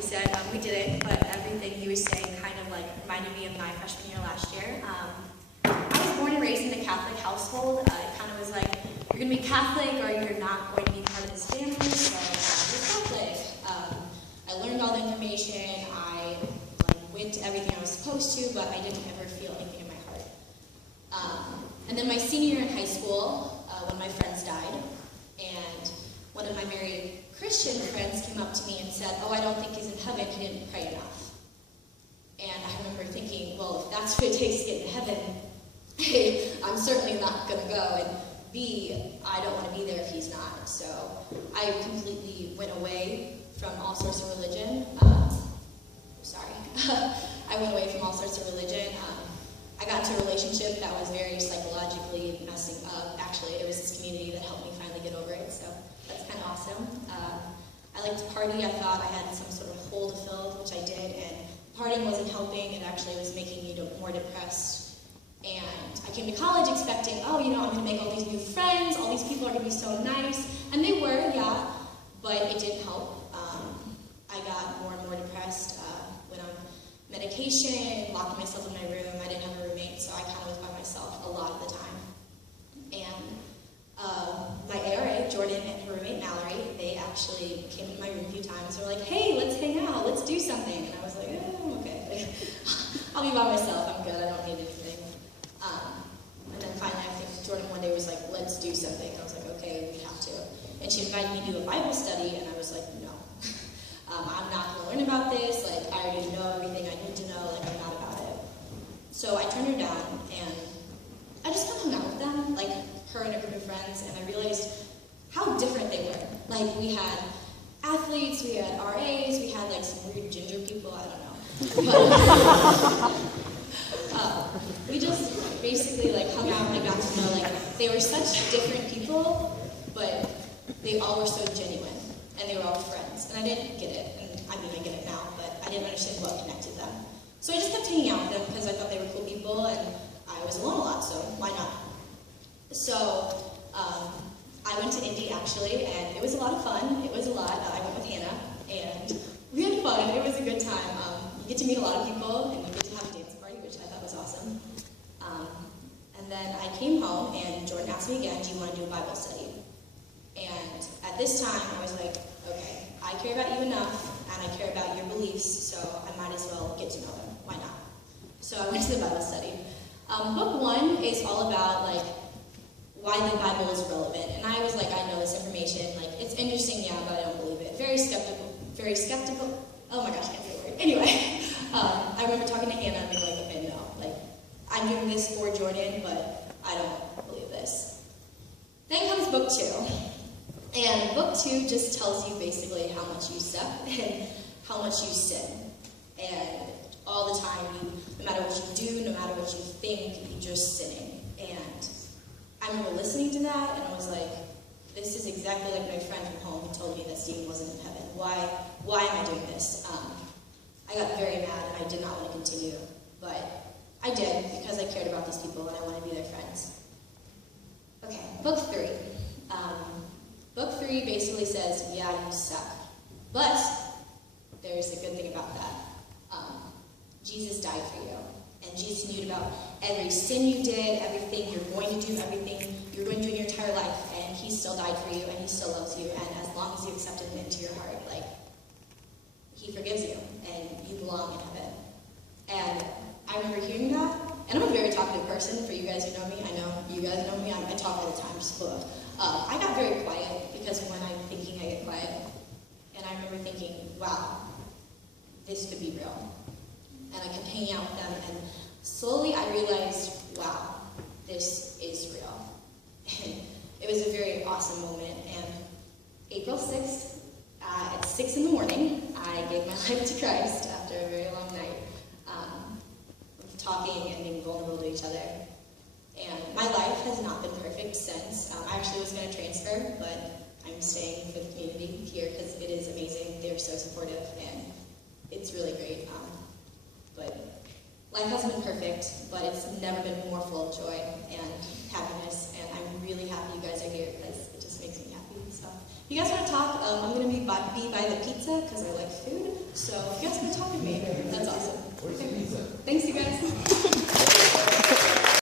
he said. We didn't, but everything he was saying kind of like reminded me of my freshman year last year. I was born and raised in a Catholic household. It kind of was like, you're going to be Catholic or you're not going to be part of this family, so I was Catholic. I learned all the information. I went to everything I was supposed to, but I didn't ever feel anything in my heart. And then my senior year in high school, one of my friends died, and one of my very Christian friends came up to me and said, "Oh, I don't think he's in heaven, he didn't pray enough." And I remember thinking, well, if that's what it takes to get into heaven, A, I'm certainly not going to go, and B, I don't want to be there if he's not. So I completely went away from all sorts of religion. I went away from all sorts of religion. I got into a relationship that was very psychologically messing up. Actually, there was this community that helped me finally get over it, so that's kind of awesome. I liked to party. I thought I had some sort of hole to fill, which I did, and partying wasn't helping. It actually was making me more depressed. And I came to college expecting, I'm going to make all these new friends, all these people are going to be so nice. And they were, yeah, but it didn't help. I got more and more depressed, went on medication, locked myself in my room. I didn't have a roommate, so I kind of was by myself a lot of the time. And my ARA, Jordan, and her roommate, Mallory, they actually came to my room a few times. They were like, "Hey, let's hang out, let's do something." And I was like, "Oh, okay. I'll be by myself, I'm good, I don't need anything." And then finally, I think Jordan one day was like, "Let's do something." I was like, "Okay, we have to." And she invited me to do a Bible study, and I was like, "No. I'm not going to learn about this. Like, I already know everything I need to know. Like, I'm not about it." So I turned her down, and I just kind of hung out with them, like her and a group of friends, and I realized how different they were. Like, we had athletes, we had RAs, we had like some weird ginger people, I don't know. But we just basically like hung out, and I got to know, like, they were such different people, but they all were so genuine, and they were all friends. And I didn't get it, and I mean, I get it now, but I didn't understand what connected them. So I just kept hanging out with them because I thought they were cool people, and I was alone a lot, so why not? So I went to Indy, actually, and it was a lot of fun. It was a lot. I went with Hannah, and we had fun. It was a good time. You get to meet a lot of people, and you get to have a dance party, which I thought was awesome. And then I came home, and Jordan asked me again, "Do you want to do a Bible study?" And at this time, I was like, okay, I care about you enough, and I care about your beliefs, so I might as well get to know them. Why not? So I went to the Bible study. Book 1 is all about, like, why the Bible is relevant. And I was like, I know this information. Like, it's interesting, yeah, but I don't believe it. Very skeptical. Oh my gosh, I can't say a word. Anyway, I remember talking to Hannah and being like, okay, no. Like, I'm doing this for Jordan, but I don't believe this. Then comes book 2. And book 2 just tells you basically how much you suck and how much you sin. And all the time, no matter what you do, no matter what you think, you're just sinning. And I remember listening to that, and I was like, this is exactly like my friend from home who told me that Stephen wasn't in heaven. Why am I doing this? I got very mad, and I did not want to continue. But I did, because I cared about these people, and I wanted to be their friends. Okay, book 3. Book 3 basically says, yeah, you suck. But there's a good thing about that. Jesus died for you. And Jesus knew about every sin you did, everything you're going to do, everything you're going to do in your entire life. And he still died for you, and he still loves you. And as long as you accept him into your heart, like, he forgives you, and you belong in heaven. And I remember hearing that. And I'm a very talkative person, for you guys who know me. I know you guys know me. I talk all the time, just full of. I got very quiet, because when I'm thinking, I get quiet. And I remember thinking, wow, this could be real. And I kept hanging out with them, and slowly I realized, wow, this is real. And it was a very awesome moment. And April 6th, at 6 in the morning, I gave my life to Christ after a very long night of talking and being vulnerable to each other. And my life has not been perfect since. I actually was going to transfer, but I'm staying for the community here because it is amazing. They're so supportive, and it's really great. But life hasn't been perfect, but it's never been more full of joy and happiness, and I'm really happy you guys are here because it just makes me happy. So You guys want to talk? I'm going to be by the pizza because I like food. So